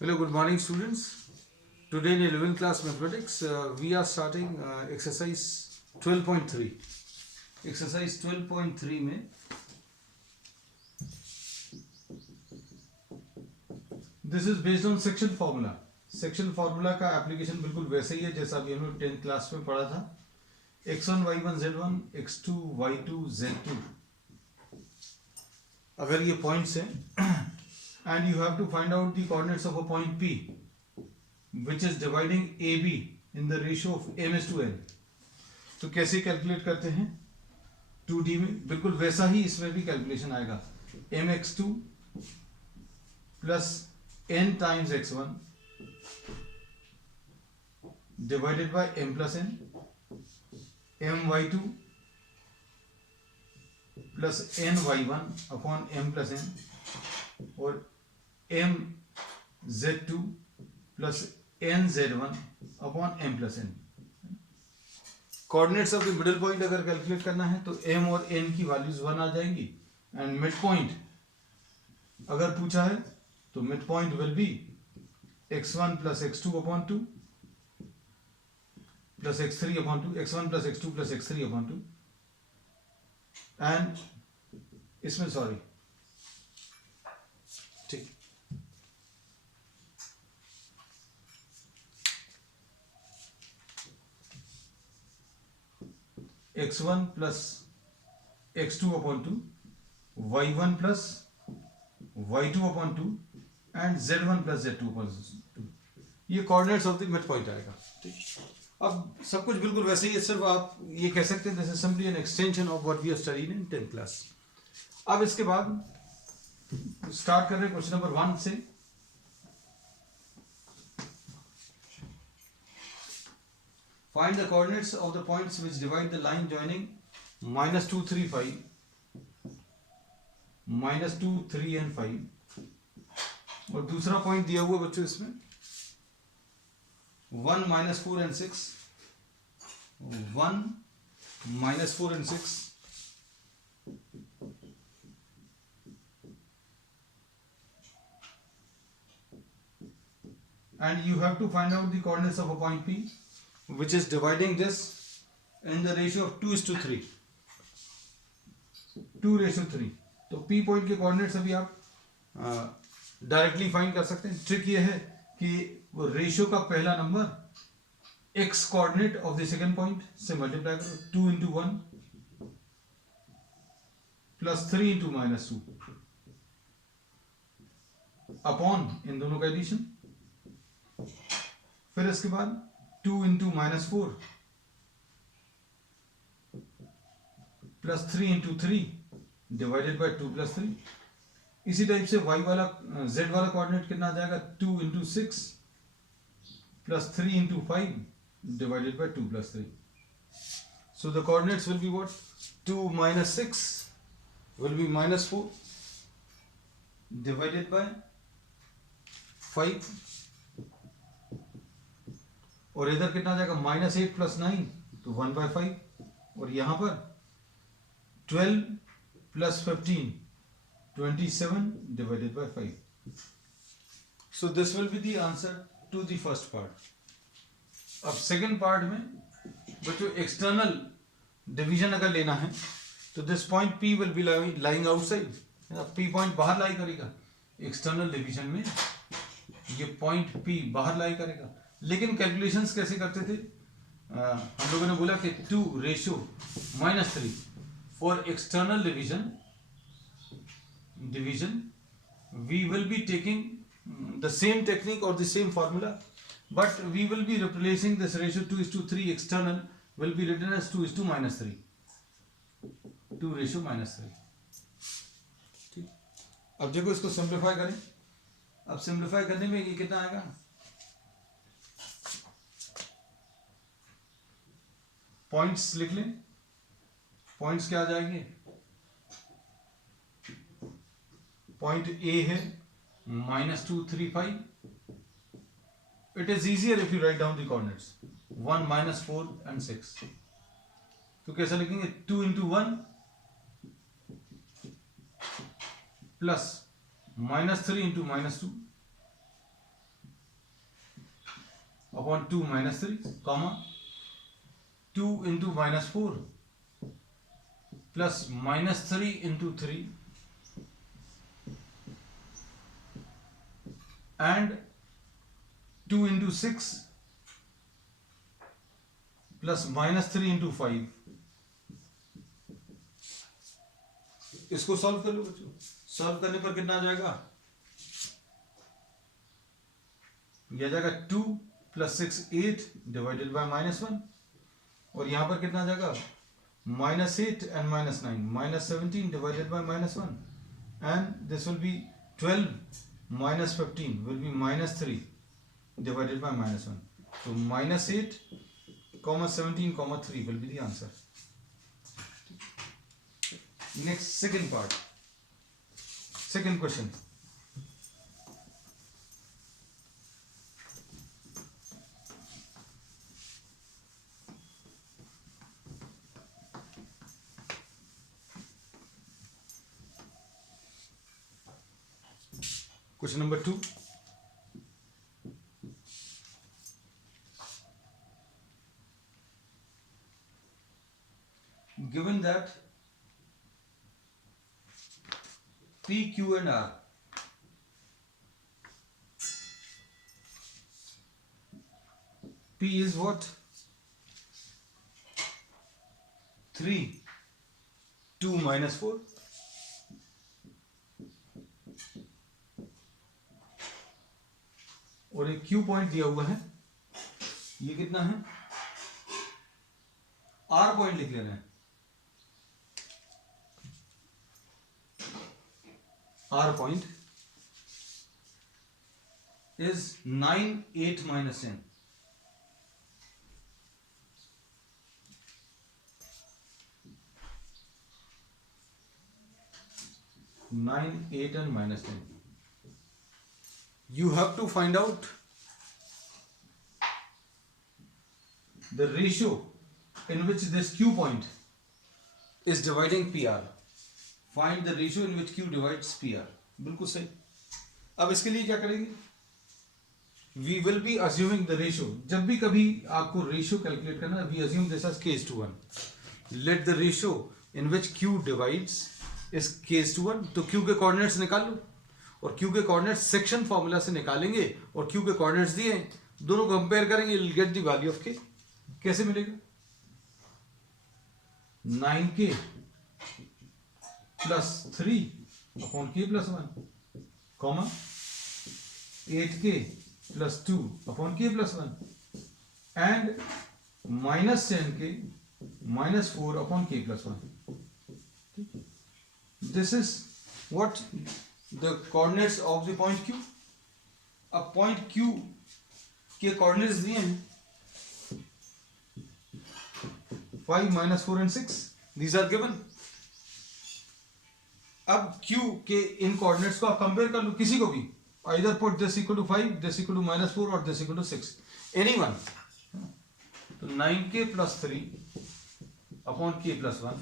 Hello, good morning, students. Today in 11th class mathematics, we are starting exercise 12.3. Exercise 12.3 में this is based on section formula. Section formula का application बिल्कुल वैसे ही है जैसा अभी हम लोग 10th क्लास में पढ़ा था. x1 y1 z1 x2 y2 z2. अगर ये पॉइंट्स हैं and you have to find out the coordinates of a point P which is dividing AB in the ratio of m:n. तो कैसे कैलकुलेट करते हैं 2D में? बिल्कुल वैसा ही इसमें भी कैलकुलेशन आएगा. mx2 plus n times x1 divided by m plus n, my2 plus ny1 upon m plus n और mz2 plus nz1 upon m plus n. Coordinates of the middle point अगर calculate करना है तो m और n की values 1 आ जाएंगी. And mid point अगर पूछा है तो mid point will be x1 plus x2 upon 2 plus x3 upon 2, x1 plus x2 plus x3 upon 2. And इसमें सॉरी ठीक x1 plus x2 upon 2, y1 plus y2 upon 2 and z1 plus z2 upon 2. ये coordinates of the mid point आएगा. ठीक. अब सब कुछ बिल्कुल वैसे ही है, सिर्फ आप ये कह सकते हैं this is simply an extension of what we have studied in 10th class. अब इसके बाद स्टार्ट कर रहे हैं क्वेश्चन नंबर 1 से. Find the coordinates of the points which divide the line joining -2, 3, 5, -2, 3 and 5. और दूसरा पॉइंट दिया हुआ बच्चों इसमें 1, -4 and 6, 1, -4 and 6, and you have to find out the coordinates of a point P which is dividing this in the ratio of 2:3. 2:3. तो P point के coordinates अभी आप डायरेक्टली फाइंड कर सकते हैं. ट्रिक ये है कि वो रेशियो का पहला number x coordinate of the second point से मल्टीप्लाई करो. 2 into 1 प्लस 3 into -2 अपॉन इन दोनों का एडिशन. फिर इसके बाद 2 into -4 plus 3 into 3 divided by 2 plus 3. इसी टाइप से y वाला z वाला कोऑर्डिनेट कितना आ जाएगा 2 into 6 plus 3 into 5 divided by 2 plus 3. So the coordinates will be what 2 minus 6 will be -4 divided by 5 और इधर कितना आ जाएगा -8 प्लस 9 तो 1/5 और यहां पर 12 plus 15 27 divided by 5. So this will be the answer to the first part. अब second part में बच्चों एक्सटर्नल डिवीजन अगर लेना है तो this point P will be lying outside. P point बाहर लाई करेगा. एक्सटर्नल डिवीजन में ये पॉइंट P बाहर लाई करेगा. लेकिन कैलकुलेशंस कैसे करते थे? हम लोगों ने बोला कि 2:-3 for external division we will be taking the same technique or the same formula, but we will be replacing this ratio 2:3 external will be written as 2:-3. 2:-3. ठीक. अब देखो इसको सिंप्लीफाई करें. अब सिंप्लीफाई करने में ये कितना आएगा? पॉइंट्स लिख लें. पॉइंट्स क्या आ जाएंगे? पॉइंट ए है -2, 3, 5. It is easier if you write down the coordinates 1, -4 and 6. तो कैसे लिखेंगे 2 into 1 plus -3 into -2 upon 2 minus 3, comma 2 into minus 4 plus minus 3 into 3 and 2 into 6 plus minus 3 into 5. इसको सॉल्व कर लो बच्चों। सॉल्व करने पर कितना आ जाएगा? यह आ जाएगा 2 प्लस 6 8 डिवाइडेड बाय माइनस 1, और यहां पर कितना आ जाएगा? Minus 8 and minus 9, minus 17 divided by minus 1, and this will B 12 minus 15 will be minus 3 divided by minus 1. So minus 8 comma 17 comma 3 will be the answer. Next, second part, second question. Question number 2. Given that P, Q and R P is what? 3 2 minus 4, और एक Q point दिया हुआ है, ये कितना है? R point लिख लेना है। R point is 9 8 minus 10. 9 8 and minus 10. You have to find out the ratio in which this Q point is dividing PR. Find the ratio in which Q divides PR. बिल्कुल सही। अब इसके लिए क्या करेंगे? We will be assuming the ratio. जब भी कभी आपको रेशियो कैलकुलेट करना है, we assume this as k/1. Let the ratio in which Q divides is k/1. तो Q के कोऑर्डिनेट्स निकाल लो, और Q के कोऑर्डिनेट्स सेक्शन फॉर्मूला से निकालेंगे, और Q के कोऑर्डिनेट्स दिए, दोनों को कंपेयर करेंगे, you'll get the value of K. कैसे मिलेगा? 9K plus 3 upon K plus 1, comma 8K plus 2 upon K plus 1, and minus 10K minus 4 upon K plus 1. This is what the coordinates of the point Q. अब point Q के coordinates दिए हैं 5 minus 4 and 6. These are given. अब Q के इन coordinates को आप compare कर लो, किसी को भी, either put this equal to 5, this equal to minus 4 or this equal to 6, anyone. तो 9K plus 3 upon K plus 1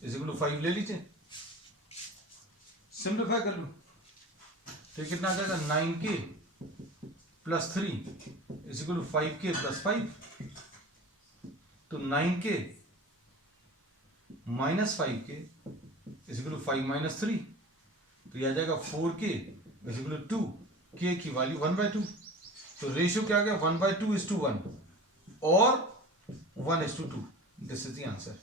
is equal to 5 ले लीजिए, सिंप्लीफाई कर लो, तो कितना आ जाएगा? 9K plus 3 is equal to 5K plus 5. तो 9K minus 5K is equal to 5 minus 3. तो यह आ जाएगा 4K is equal to 2. K की वैल्यू 1/2. तो रेशियो क्या आ गया? 1/2:1 और 1:2. This is the answer.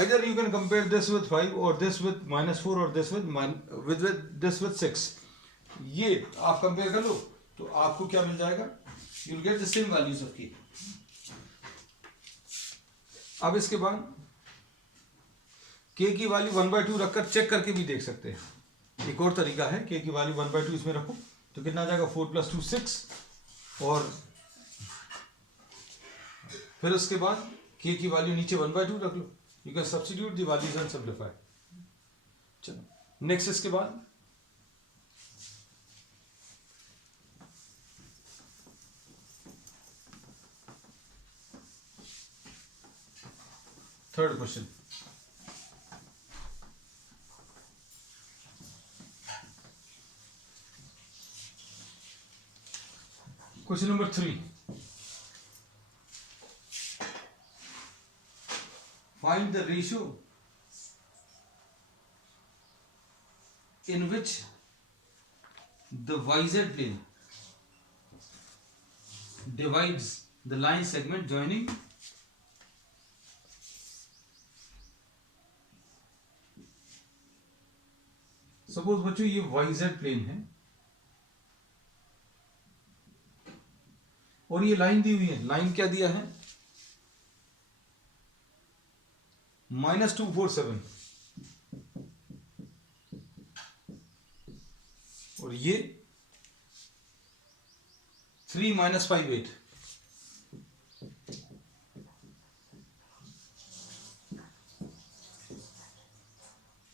Either you can compare this with 5 or this with minus 4 or this with this with 6. ये आप कंपेयर कर लो, तो आपको क्या मिल जाएगा? You'll get the same values of K. अब इसके बाद K की वैल्यू 1/2 रखकर चेक करके भी देख सकते हैं। एक और तरीका है, K की वैल्यू 1/2 इसमें रखो, तो कितना आ जाएगा? 4 + 2 6, और फिर उसके बाद K की वैल्यू नीचे 1/2 रख लो। You can substitute the values and simplify. चलो नेक्स्ट, इसके बाद third question. Question number 3, find the ratio in which the YZ plane divides the line segment joining suppose बच्चों ये YZ प्लेन है और ये लाइन दी हुई है। लाइन क्या दिया है? -247 और ये 3 - 58।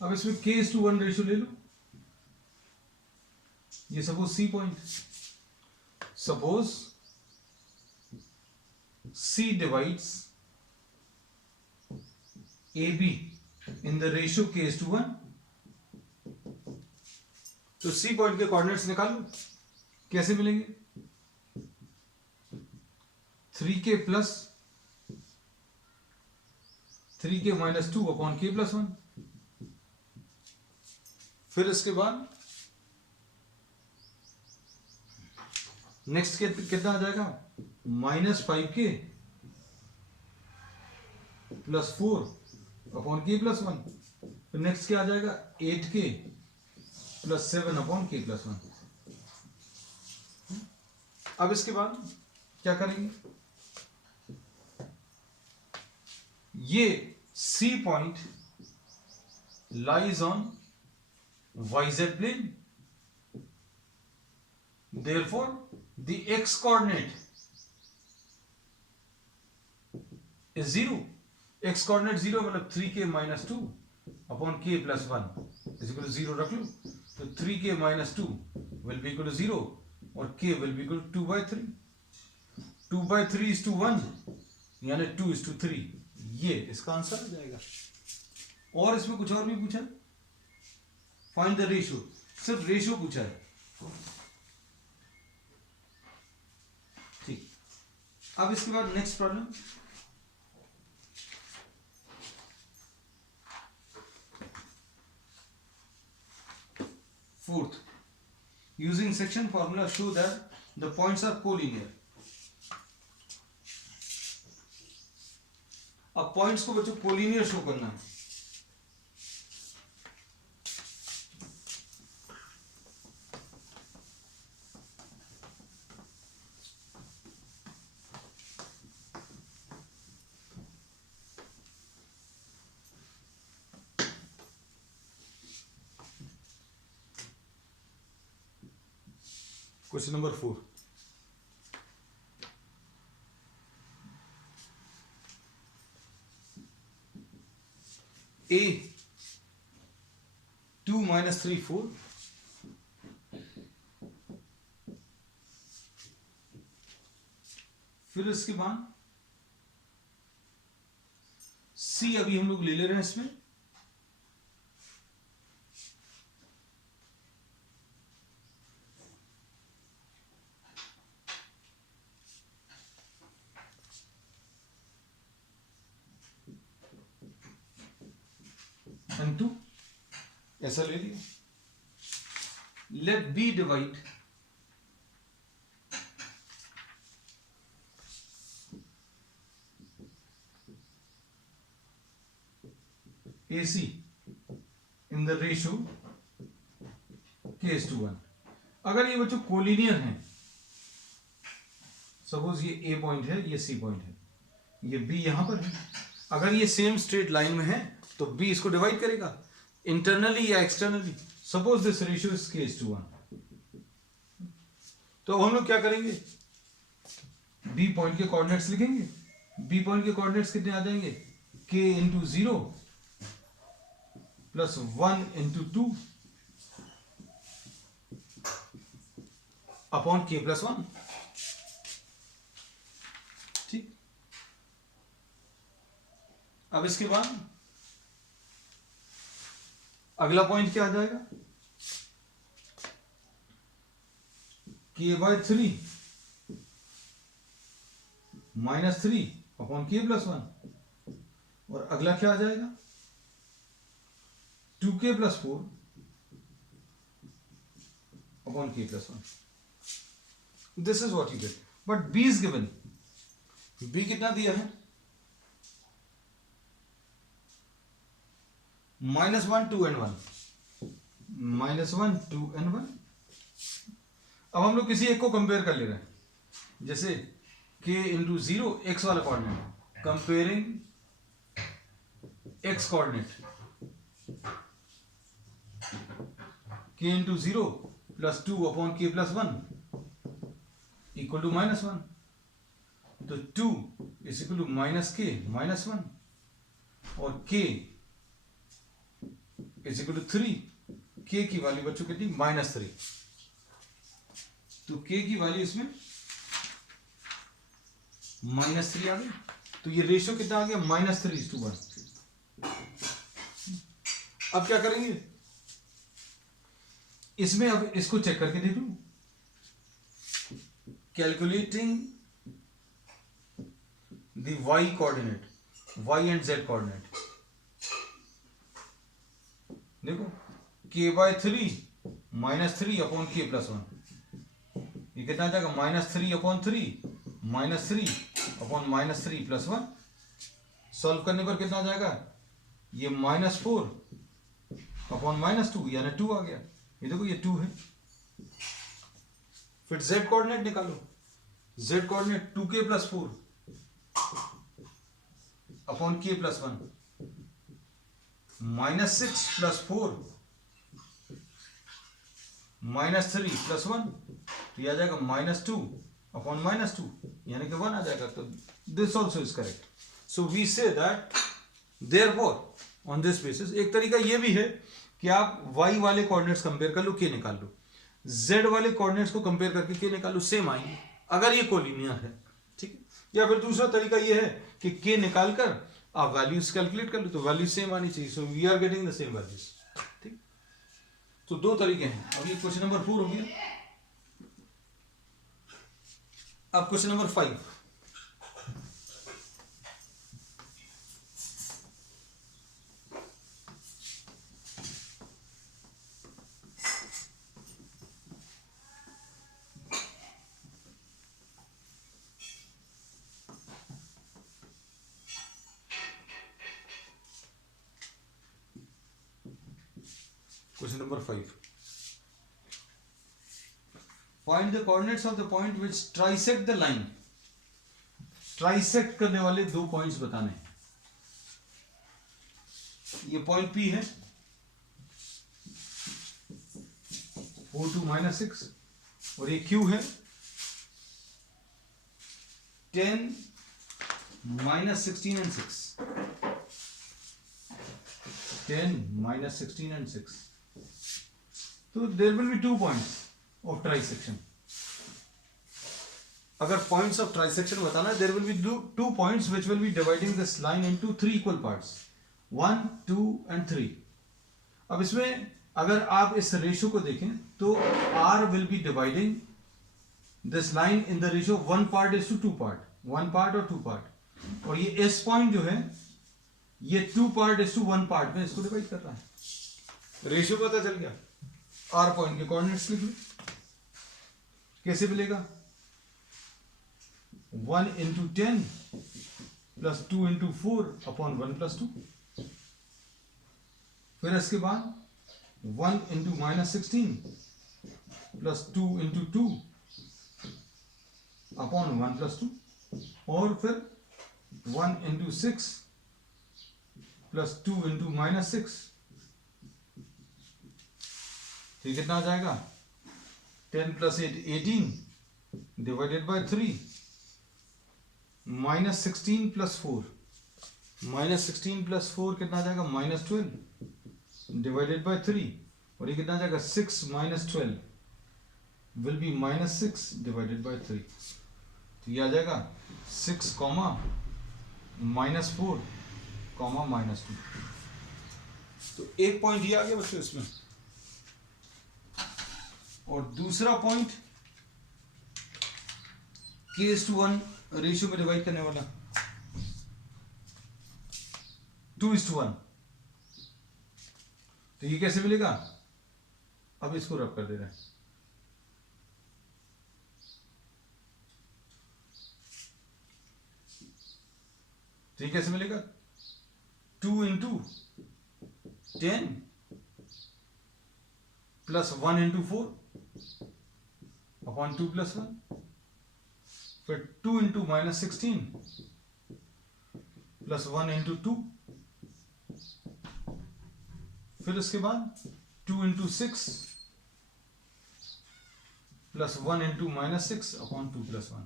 अब इसमें k:1 रेशियो ले लो। ये suppose C point, suppose C divides AB in the ratio k:1, तो C पॉइंट के कोऑर्डिनेट्स निकाल लो। कैसे मिलेंगे? 3k + 3k - 2 upon k + 1। फिर इसके बाद नेक्स्ट कितना आ जाएगा? -5k + 4 upon k + 1। फिर नेक्स्ट क्या आ जाएगा? 8k + 7 upon k + 1। अब इसके बाद क्या करेंगे? ये C point lies on YZ plane, therefore the x coordinate is 0। x coordinate 0 मतलब 3k - 2 अपॉन k + 1 = 0 रख लो। तो 3k - 2 will be equal to 0 और k will be equal to 2/3। 2/3 is to 1 यानी 2 is to 3। ये इसका आंसर आ जाएगा। और इसमें कुछ और भी पूछा? फाइंड द रेशियो, सिर्फ रेशियो पूछा है। ठीक, अब इसके बाद next problem, fourth, using section formula show that the points are collinear. अब पॉइंट्स को बच्चों कोलिनियर शो करना है। क्वेश्चन नंबर 4, A 2 - 3 4, फिर इसके बाद C अभी हम लोग ले ले रहे हैं इसमें, N2 ऐसा ले लिया। Let B divide AC in the ratio k:1। अगर ये बच्चों कोलिनियर हैं, सपोज ये A पॉइंट है, ये C पॉइंट है, ये B यहां पर है, अगर ये सेम स्ट्रेट लाइन में है तो B इसको डिवाइड करेगा इंटरनली या externally. Suppose this ratio is k:1। तो हम लोग क्या करेंगे? B पॉइंट के कोऑर्डिनेट्स लिखेंगे। B पॉइंट के कोऑर्डिनेट्स कितने आ जाएंगे? k × 0 + 1 × 2 upon k + 1। ठीक, अब इसके बाद अगला पॉइंट क्या आ जाएगा? k/3 -3 अपॉन k प्लस 1, और अगला क्या आ जाएगा 2k plus 4 upon k plus 1. This is what you get. But b is given. b कितना दिया है -1 2 and 1. -1 2 and 1. अब हम लोग किसी एक को कंपेयर कर ले रहे हैं, जैसे k इंटू 0 x वाला coordinate, comparing x coordinate, k into 0 plus 2 upon k plus 1 equal to -1. तो 2 इज इक्वल टू -k -1, और k is equal to 3. k की वैल्यू बच्चों कितनी -3. तो k की वैल्यू इसमें -3 आ गई. तो ये रेशियो कितना आ गया -3:1. अब क्या करेंगे इसमें, अब इसको चेक करके देखो. Calculating the y coordinate, y and z coordinate. देखो k/3 -3 अपॉन k प्लस 1, ये कितना आ जाएगा -3 अपॉन 3 -3 अपॉन -3 प्लस 1. सॉल्व करने पर कितना आ जाएगा, ये -4 अपॉन -2 यानी 2 आ गया. ये देखो ये 2 है. फिर z कोऑर्डिनेट निकालो. z coordinate 2k plus 4 upon k plus 1, -6 plus 4 -3 plus 1, तो यह आ जाएगा -2 अपॉन -2 यानी कि 1 आ जाएगा. तो this also is correct. So we say that therefore on this basis, एक तरीका ये भी है कि आप y वाले कोऑर्डिनेट्स कंपेयर कर लो, k निकाल लो, z वाले कोऑर्डिनेट्स को कंपेयर करके k निकाल लो, सेम आएंगे अगर ये कोलिनियर है. ठीक है. या फिर दूसरा तरीका ये है कि k निकाल कर आप वैल्यूज कैलकुलेट कर लो, तो वैल्यू सेम आनी चाहिए. So we are getting the same values. ठीक. तो दो तरीके हैं. अब ये क्वेश्चन नंबर 4 हो गया. अब question number 5. Question number 5. Find the coordinates of the point which trisect the line. Trisect करने वाले दो पॉइंट्स बताने. ये पॉइंट P है 4 to -6, और ये Q है 10 -16 and 6. 10 -16 and 6. तो there will be 2 points of trisection. अगर पॉइंट्स ऑफ ट्राइसेक्शन बताना है, there will be 2 points which will be dividing this line into 3 equal parts, 1 2 and 3. अब इसमें अगर आप इस रेशियो को देखें तो R will be dividing this line in the ratio 1 part is to 2 part, 1 part और 2 पार्ट. और ये S पॉइंट जो है ये 2 पार्ट इज टू 1 पार्ट में इसको डिवाइड कर रहा है. रेशियो पता चल गया. R पॉइंट के कोऑर्डिनेट्स लिख लो. कैसे मिलेगा 1 into 10 plus 2 into 4 upon 1 plus 2. फिर इसके बाद 1 into -16 plus 2 into 2 upon 1 plus 2, और फिर 1 into 6 प्लस 2 into -6. तो कितना आ जाएगा 10 plus 8 18 divided by 3, -16 plus 4, -16 plus 4 कितना आ जाएगा -12 डिवाइडेड बाय 3, और ये कितना आ जाएगा 6 - 12 विल बी -6 डिवाइडेड बाय 3. तो ये आ जाएगा 6, -4, -2. तो एक पॉइंट ये आ गया बच्चों इसमें. और दूसरा पॉइंट k/1 रेशियो में डिवाइड करने वाला 2:1। तो ये कैसे मिलेगा? अब इसको रब कर दे रहे हैं। तो ये कैसे मिलेगा? 2 × 10 प्लस 1 × 4 अपॉन 2 + 1, फिर 2 × -16 प्लस 1 × 2, फिर उसके बाद 2 × 6 प्लस 1 × -6 अपॉन 2 + 1।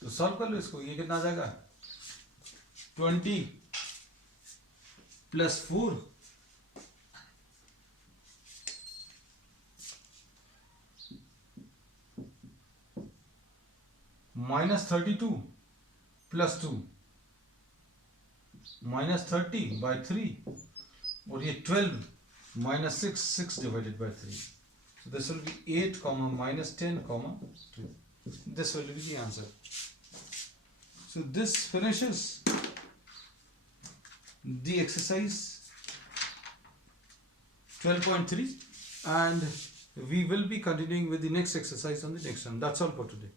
तो सॉल्व कर लो इसको। ये कितना आ जाएगा? 20 + 4 -32 + 2 -30/3, और ये 12 -6 6 divided by 3. So this will be 8, -10, 2. This will be the answer. So this finishes the exercise 12.3, and we will be continuing with the next exercise on the next one. That's all for today.